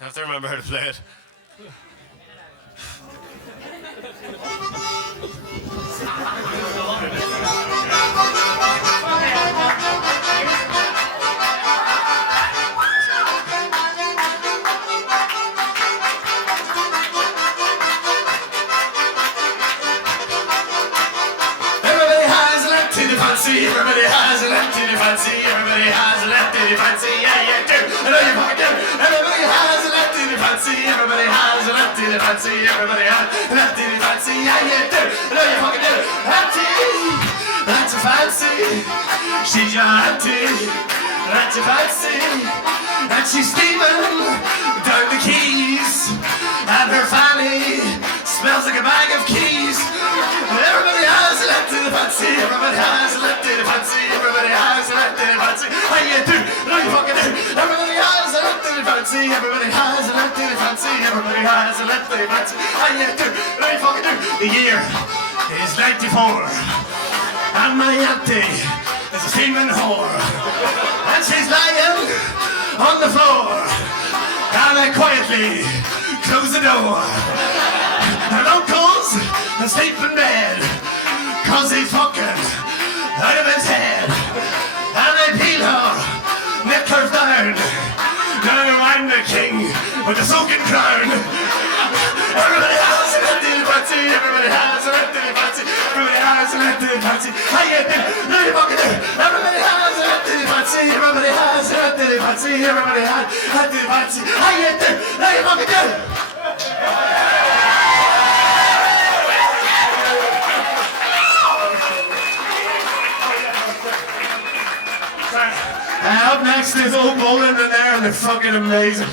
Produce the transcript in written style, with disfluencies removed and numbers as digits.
I have to remember how to play it. Everybody has a left in the fancy, everybody has a left in the fancy, yeah, yeah, do, I know you fucking do. Everybody has a left in the fancy, everybody has a left in the fancy, everybody has a left in the fancy, yeah, yeah, do, I know you fucking do. Auntie, that's a fancy, she's your auntie, that's a fancy, and she's steaming down the keys, and her fanny smells like a bag of keys. Everybody has a left in the fancy, everybody has a left in the fancy, everybody has a left in the fancy. How you do? No, you fucking do. Everybody has a left in the fancy, everybody has a left in the fancy, everybody has a left in the fancy. How you do? No, you fucking do. The year is 94, and my auntie is a steaming whore, and she's lying on the floor, and I quietly close the door. Her uncle's asleep in bed, cause he's fucking out of his head. And they peel her, neck curves down. Now I'm the king with the soaking crown. Everybody has a left in the fancy, everybody has a left in the fancy, everybody has a left in the fancy. How you do? No, you fucking do. Everybody has a left in the fancy, everybody has a left in the fancy, everybody has a left in the fancy. How you do? No, you fucking do. Up next is Old Bowling in there, and they're fucking amazing.